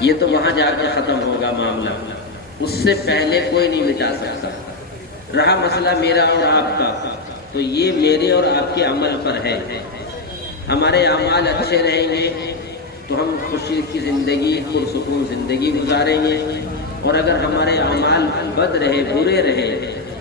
یہ تو وہاں جا کر ختم ہوگا معاملہ، اس سے پہلے کوئی نہیں مٹا سکتا۔ رہا مسئلہ میرا اور آپ کا، تو یہ میرے اور آپ کے عمل پر ہے۔ ہمارے اعمال اچھے رہیں گے تو ہم خوشی کی زندگی، پرسکون زندگی گزاریں گے، اور اگر ہمارے اعمال بد رہے، برے رہے،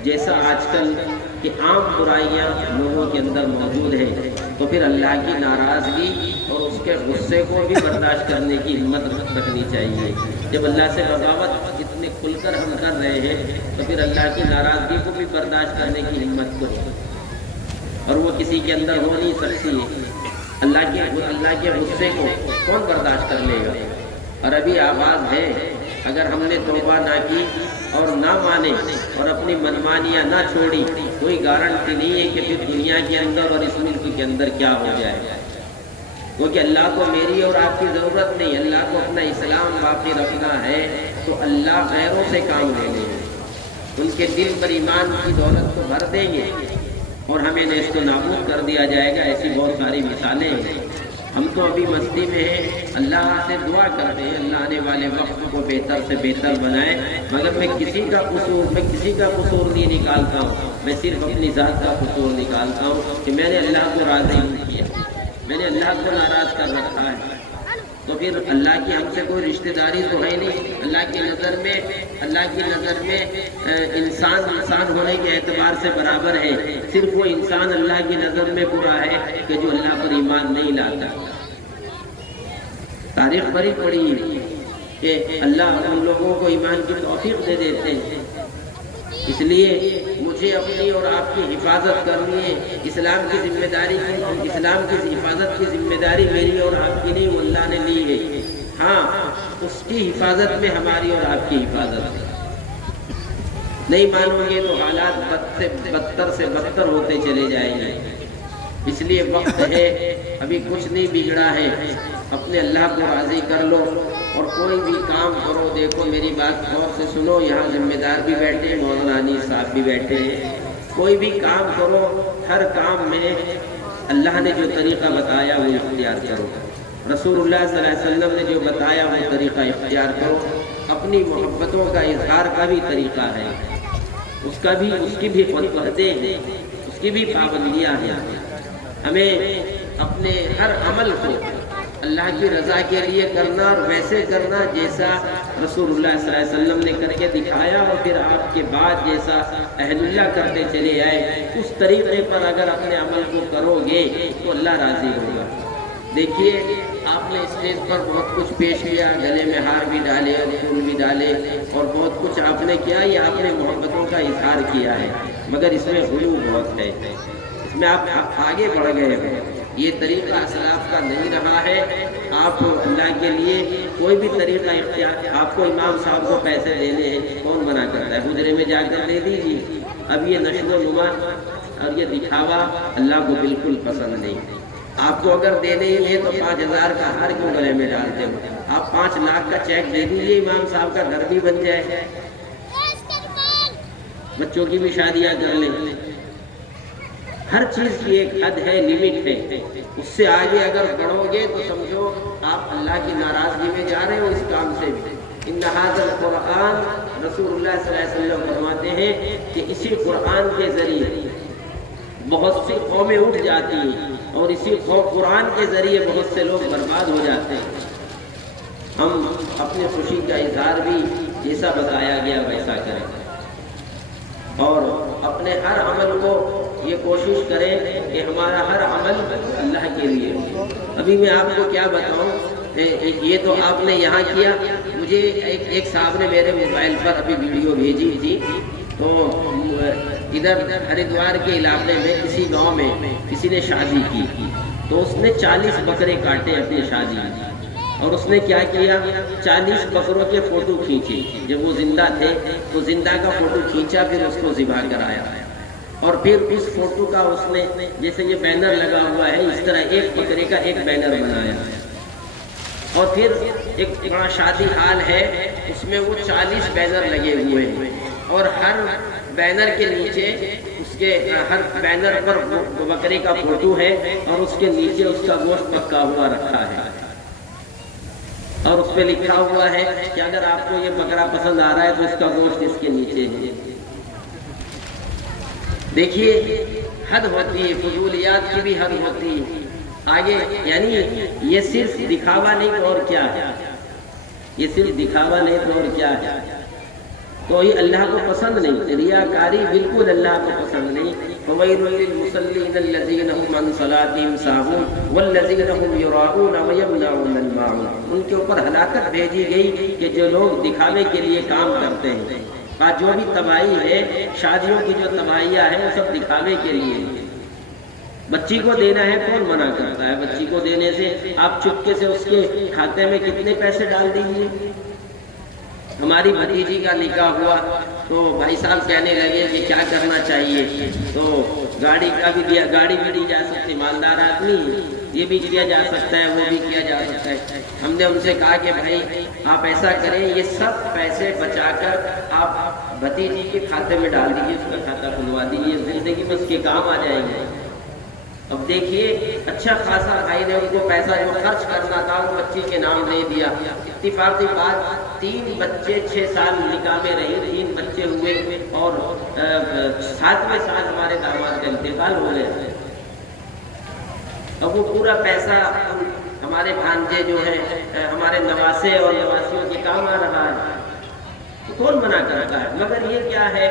جیسا آج کل کہ عام برائیاں لوگوں کے اندر موجود ہیں، تو پھر اللہ کی ناراضگی اور اس کے غصے کو بھی برداشت کرنے کی ہمت رکھنی چاہیے۔ جب اللہ سے بغاوت اتنے کھل کر ہم کر رہے ہیں تو پھر اللہ کی ناراضگی کو بھی برداشت کرنے کی ہمت کرو، اور وہ کسی کے اندر ہو نہیں سکتی۔ اللہ کے غصے کو کون برداشت کر لے گا؟ اور ابھی آواز ہے، اگر ہم نے توبہ نہ کی اور نہ مانے اور اپنی منمانیاں نہ چھوڑی، کوئی گارنٹی نہیں ہے کہ پھر دنیا کے اندر اور اس ملک کے اندر کیا ہو جائے، کیونکہ اللہ کو میری اور آپ کی ضرورت نہیں۔ اللہ کو اپنا اسلام باقی رکھنا ہے تو اللہ غیروں سے کام لے لیں گے، ان کے دل پر ایمان کی دولت کو بھر دیں گے اور ہمیں نیست و نابود کر دیا جائے گا۔ ایسی بہت ساری مثالیں ہیں۔ ہم تو ابھی مستی میں ہیں، اللہ سے دعا کرتے ہیں اللہ آنے والے وقت کو بہتر سے بہتر بنائے، مگر میں کسی کا قصور نہیں نکالتا ہوں، میں صرف اپنی ذات کا قصور نکالتا ہوں کہ میں نے اللہ کو راضی نہیں کیا، میں نے اللہ کو ناراض کر رکھا ہے۔ تو پھر اللہ کی ہم سے کوئی رشتہ داری تو ہے نہیں۔ اللہ کی نظر میں انسان ہونے کے اعتبار سے برابر ہے، صرف وہ انسان اللہ کی نظر میں برا ہے کہ جو اللہ پر ایمان نہیں لاتا۔ تاریخ بھری پڑی ہے کہ اللہ ان لوگوں کو ایمان کی توفیق دے دیتے ہیں۔ اس لیے مجھے اپنی اور آپ کی حفاظت کرنی ہے۔ اسلام کی حفاظت کی ذمہ داری میری اور آپ کی نہیں، وہ اللہ نے لی ہے۔ ہاں، اس کی حفاظت میں ہماری اور آپ کی حفاظت ہے۔ نہیں مانو گے تو حالات بدتر سے بدتر ہوتے چلے جائیں گے۔ اس لیے وقت ہے، ابھی کچھ نہیں بگڑا ہے، اپنے اللہ کو راضی کر لو اور کوئی بھی کام کرو۔ دیکھو میری بات غور سے سنو، یہاں ذمہ دار بھی بیٹھے ہیں، مولانا انیس صاحب بھی بیٹھے ہیں۔ کوئی بھی کام کرو، ہر کام میں اللہ نے جو طریقہ بتایا وہ اختیار کرو، رسول اللہ صلی اللہ علیہ وسلم نے جو بتایا وہ طریقہ اختیار کرو۔ اپنی محبتوں کا اظہار کا بھی طریقہ ہے، اس کی بھی حدیں ہیں، اس کی بھی پابندیاں ہیں۔ ہمیں اپنے ہر عمل کو اللہ کی رضا کے لیے کرنا اور ویسے کرنا جیسا رسول اللہ صلی اللہ علیہ وسلم نے کر کے دکھایا، اور پھر آپ کے بعد جیسا اہل اللہ کرتے چلے آئے، اس طریقے پر اگر اپنے عمل کو کرو گے تو اللہ راضی ہوگا۔ دیکھیے، آپ نے اسٹیج پر بہت کچھ پیش کیا، گلے میں ہار بھی ڈالے، پھول بھی ڈالے، اور بہت کچھ آپ نے کیا، یہ آپ نے محبتوں کا اظہار کیا ہے، مگر اس میں غلو بہت ہے، اس میں آپ آگے بڑھ گئے ہیں۔ یہ طریقہ اسلاف کا نہیں رہا ہے۔ آپ اللہ کے لیے کوئی بھی طریقہ اختیار، آپ کو امام صاحب کو پیسے دینے ہیں، کون منع کرتا ہے؟ حجرے میں جا کر دے دیجیے۔ اب یہ نشو و نما اور یہ دکھاوا اللہ کو بالکل پسند نہیں۔ آپ کو اگر دینے ہی ہے تو 5,000 کا ہار کیوں گلے میں ڈالتے ہو؟ آپ 5 لاکھ کا چیک دے دیجیے، امام صاحب کا گھر بھی بن جائے، بچوں کی بھی شادیاں کر لیں۔ ہر چیز کی ایک حد ہے، لمٹ ہے، اس سے آگے اگر بڑھو گے تو سمجھو آپ اللہ کی ناراضگی میں جا رہے ہو اس کام سے بھی۔ ان ھذا القرآن، رسول اللہ صلی اللہ علیہ وسلم فرماتے ہیں کہ اسی قرآن کے ذریعے بہت سی قومیں اٹھ جاتی ہیں، اور اسی قرآن کے ذریعے بہت سے لوگ برباد ہو جاتے ہیں۔ ہم اپنی خوشی کا اظہار بھی جیسا بتایا گیا ویسا کریں، اور اپنے ہر عمل کو یہ کوشش کریں کہ ہمارا ہر عمل اللہ کے لیے ہو۔ ابھی میں آپ کو کیا بتاؤں، یہ تو آپ نے یہاں کیا، مجھے ایک صاحب نے میرے موبائل پر ابھی ویڈیو بھیجی تھی، تو ادھر ہریدوار کے علاقے میں کسی گاؤں میں کسی نے شادی کی، تو اس نے 40 بکرے کاٹے اپنی شادی میں، اور اس نے کیا کیا، 40 بکروں کے فوٹو کھینچے۔ جب وہ زندہ تھے تو زندہ کا فوٹو کھینچا، پھر اس کو ذبح کرایا، اور پھر اس فوٹو کا اس نے، جیسے یہ بینر لگا ہوا ہے، اس طرح ایک بکرے کا ایک بینر بنایا، اور پھر ایک بڑا شادی ہال ہے، اس میں وہ 40 بینر لگے ہوئے ہیں، اور ہر بینر کے نیچے، اس کے ہر بینر پر بکرے کا فوٹو ہے، اور اس کے نیچے اس کا گوشت پکا ہوا رکھا ہے۔ اور اس پہ لکھا ہوا ہے کہ اگر آپ کو یہ بکرا پسند آ رہا ہے تو اس کا گوشت اس کے نیچے ہے۔ دیکھیے حد ہوتی ہے، فضولیات کی بھی حد ہوتی ہے۔ آگے یعنی یہ صرف دکھاوا نہیں تو اور کیا ہے، یہ صرف دکھاوا نہیں تو اور کیا ہے، تو یہ اللہ کو پسند نہیں، ریاکاری بالکل اللہ کو پسند نہیں۔ فَوَيْلٌ لِّلْمُصَلِّينَ الَّذِينَ هُمْ عَنْ صَلَاتِهِمْ سَاهُونَ وَالَّذِينَ هُمْ يُرَاءُونَ وَيَمْنَعُونَ الْمَاعُونَ۔ ان کے اوپر ہلاکت بھیجی گئی کہ جو لوگ دکھاوے کے لیے کام کرتے ہیں، اور جو بھی تباہی ہے، شادیوں کی جو تباہیاں ہیں وہ سب دکھاوے کے لیے۔ بچی کو دینا ہے، کون منع کرتا ہے؟ بچی کو دینے سے آپ چپکے سے اس کے کھاتے میں کتنے پیسے ڈال دیجیے۔ ہماری بھتیجی کا نکاح ہوا تو بھائی صاحب کہنے لگے کہ کیا کرنا چاہیے، تو گاڑی کا بھی دیا، گاڑی بھی دی جا سکتی، مالدار آدمی یہ بھی کیا جا سکتا ہے، وہ بھی کیا جا سکتا ہے۔ ہم نے ان سے کہا کہ بھائی آپ ایسا کریں، یہ سب پیسے بچا کر آپ بھتیجی کے کھاتے میں ڈال دیجیے، اس کا کھاتا کھلوا دیجیے، زندگی میں اس کے کام آ جائیں گے۔ اب دیکھیے اچھا خاصا بھائی نے ان کو پیسہ جو خرچ کرنا تھا وہ بچی کے نام دے دیا۔ اتفاقی بات 3 بچے 6 سال نکاح میں رہی، 3 بچے ہوئے اور 7ویں سال ہمارے داماد کا انتقال ہو گیا۔ اب وہ پورا پیسہ ہمارے بھانجے جو ہیں، ہمارے نواسے اور نواسیوں کے کام آ رہا ہے، تو کون منع کرتا ہے؟ مگر یہ کیا ہے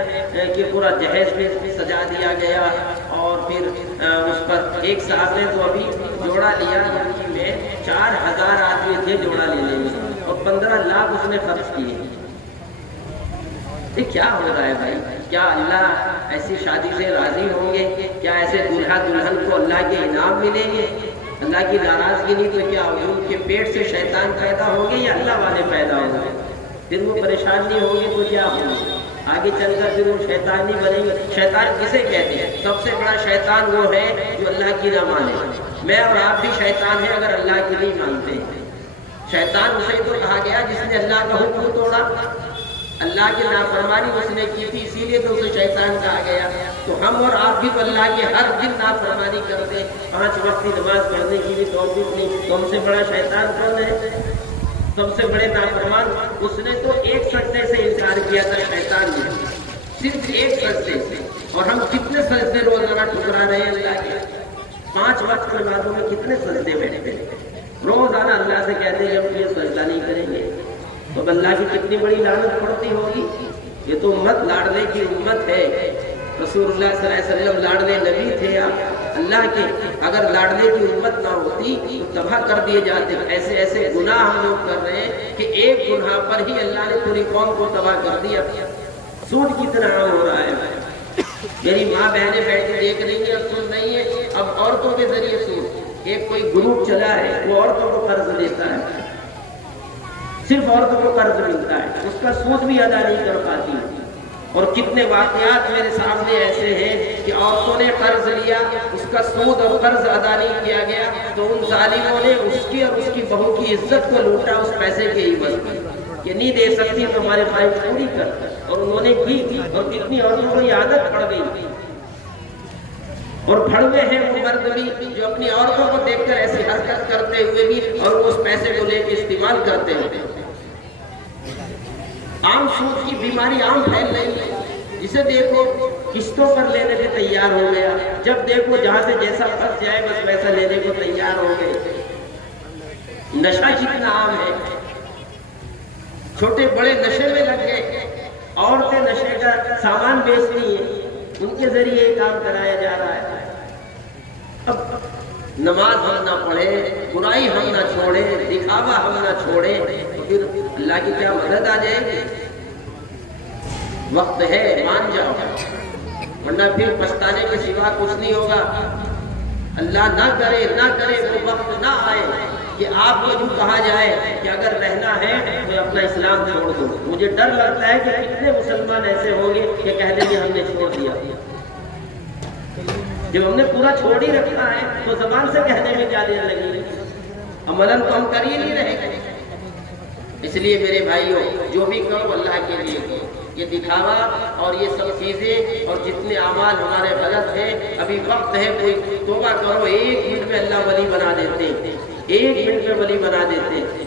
کہ پورا جہیز میں سجا دیا گیا، اور پھر اس پر ایک صاحب نے تو ابھی جوڑا لیا میں 4000 آدمی تھے جوڑا لینے میں، اور 15 لاکھ اس نے خرچ کیے۔ یہ کیا ہو رہا ہے بھائی؟ کیا اللہ ایسی شادی سے راضی ہوں گے؟ کیا ایسے دلہا دلہن کو اللہ کے انعام ملیں گے؟ اللہ کی ناراضگی نہیں تو کیا ہوگی؟ ان کے پیٹ سے شیطان پیدا ہوں گے یا اللہ والے پیدا ہوں گے؟ پھر وہ پریشان نہیں ہوں گے تو کیا ہوگا؟ آگے چل کر پھر وہ شیطان نہیں بنیں گے۔ شیطان کسے کہتے ہیں؟ سب سے بڑا شیطان وہ ہے جو اللہ کی نہ مانے۔ میں اور آپ بھی شیطان ہیں اگر اللہ کی نہیں مانتے۔ شیطان اسے تو کہا گیا جس نے اللہ کا حکم توڑا، اللہ کی نافرمانی اس نے کی تھی، اسی لیے تو اسے شیطان کہا گیا۔ تو ہم اور آپ بھی تو اللہ کی ہر دن نافرمانی کرتے ہیں، 5 وقت کی نماز پڑھنے کی بھی توفیق نہیں، تو ہم سے بڑا شیطان کون ہے؟ سب سے بڑے نافرمان اس نے تو ایک سجدے سے انکار کیا تھا، شیطان نے، صرف ایک سجدے سے، اور ہم کتنے سجدے روزانہ ٹھکرا رہے ہیں اللہ کے۔ 5 وقت کی نمازوں میں کتنے سجدے بیٹھتے ہیں، روزانہ اللہ سے کہتے ہیں ہم یہ سجدہ نہیں کریں گے، تو اللہ کی کتنی بڑی لعنت پڑتی ہوگی۔ یہ تو امت لاڈلے کی امت ہے، رسول اللہ صلی اللہ علیہ وسلم لاڈلے نبی تھے آپ اللہ کے، اگر لاڈلے کی امت نہ ہوتی تو تباہ کر دیے جاتے۔ ایسے ایسے گناہ ہم لوگ کر رہے ہیں کہ ایک گناہ پر ہی اللہ نے پوری قوم کو تباہ کر دیا۔ سود کی طرح عام ہو رہا ہے، میری ماں بہنیں بیٹھ کے دیکھ رہی ہیں، اب سود نہیں ہے، اب عورتوں کے ذریعے سود۔ ایک کوئی گروپ چلا ہے وہ عورتوں کو قرض دیتا ہے، صرف عورتوں کو قرض ملتا ہے، اس کا سود بھی ادا نہیں کر پاتی۔ اور کتنے واقعات میرے سامنے ایسے ہیں کہ عورتوں نے قرض لیا، اس کا سود اور قرض ادا نہیں کیا گیا، تو ان ظالموں نے اس کی اور اس کی بہو کی عزت کو لوٹا اس پیسے کے عوض میں، کہ نہیں دے سکتی تو ہمارے بھائی پوری کر، اور انہوں نے کی، اور کتنی عورتوں کو یہ عادت پڑ گئی۔ اور بھڑوے ہیں وہ مرد بھی جو اپنی عورتوں کو دیکھ کر ایسی حرکت کرتے ہوئے بھی اور وہ اس پیسے کو لے کے استعمال کرتے ہوتے ہیں۔ عام سود کی بیماری عام پھیل رہی ہے، جسے دیکھو قسطوں پر لینے کے تیار ہو گیا، جب دیکھو جہاں سے جیسا پھنس جائے بس پیسہ لینے کو تیار ہو گئے۔ نشہ جتنا عام ہے، چھوٹے بڑے نشے میں لگ گئے، عورتیں نشے کا سامان بیچتی ہیں، ان کے ذریعے یہ کام کرایا جا رہا ہے۔ اب نماز ہم نہ پڑھے، برائی ہم نہ چھوڑے، دکھاوا ہم نہ چھوڑے، تو پھر اللہ کی کیا مدد آ جائے گی؟ وقت ہے مان جاؤ، ورنہ پھر پچھتانے کے سوا کچھ نہیں ہوگا۔ اللہ نہ کرے وہ وقت نہ آئے کہ آپ کو جو کہا جائے کہ اگر رہنا ہے تو اپنا اسلام چھوڑ دو۔ مجھے ڈر لگتا ہے کہ کتنے مسلمان ایسے ہوں گے کہ کہہ دیں گے ہم نے چھوڑ دیا۔ جب ہم نے پورا چھوڑ ہی رکھا ہے تو زبان سے کہنے میں کیا دیر لگی، عملاً تو ہم کر ہی نہیں رہے۔ اس لیے میرے بھائیوں، جو بھی کرو اللہ کے لیے کرو۔ یہ دکھاوا اور یہ سب چیزیں اور جتنے اعمال ہمارے غلط ہیں، ابھی وقت ہے، کوئی توبہ کرو۔ 1 منٹ میں اللہ ولی بنا دیتے ہیں، 1 منٹ میں ولی بنا دیتے ہیں۔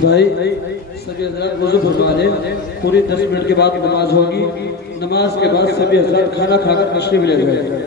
بھائی سبھی حضرات وضو فرما لیں، پوری 10 منٹ کے بعد نماز ہوگی، نماز کے بعد سبھی حضرات کھانا کھا کر تشریف لے گئے۔